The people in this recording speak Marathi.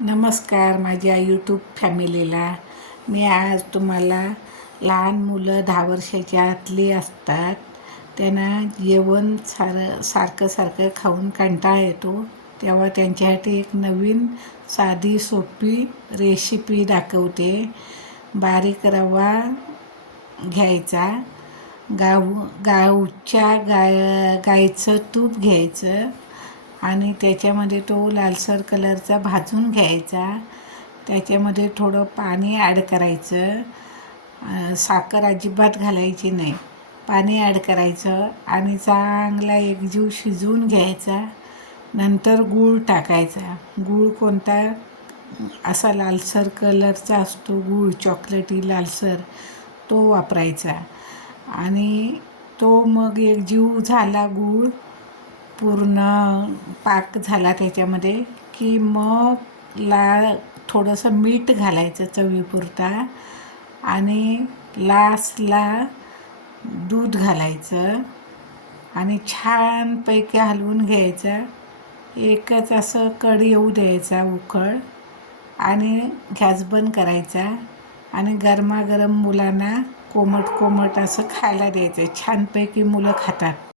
नमस्कार माझ्या यूट्यूब फॅमिलीला. मी आज तुम्हाला लहान मुलं 10 वर्षाच्या आतली असतात त्यांना जेवण सारखं सारखं खाऊन कंटाळा येतो, तेव्हा त्यांच्यासाठी एक नवीन साधी सोपी रेसिपी दाखवते. बारीक रवा घ्यायचा, गाईचं तूप घ्यायचं आणि त्याच्यामध्ये तो लालसर कलरचा भाजून घ्यायचा. त्याच्यामध्ये थोडं पाणी ॲड करायचं, साखर अजिबात घालायची नाही, पाणी ॲड करायचं आणि चांगला एकजीव शिजवून घ्यायचा. नंतर गूळ टाकायचा. गूळ कोणता? असा लालसर कलरचा असतो गूळ, चॉकलेटी लालसर, तो वापरायचा. आणि तो मग एकजीव झाला, गूळ पूर्ण पाक झाला त्याच्यामध्ये की मग थोडंसं मीठ घालायचं चवीपुरता आणि लास्टला दूध घालायचं आणि छानपैकी हलवून घ्यायचं. एकच असं कड येऊ द्यायचा, उकळ, आणि गॅस बंद करायचा आणि गरमागरम मुलांना कोमट कोमट असं खायला द्यायचं. छानपैकी मुलं खातात.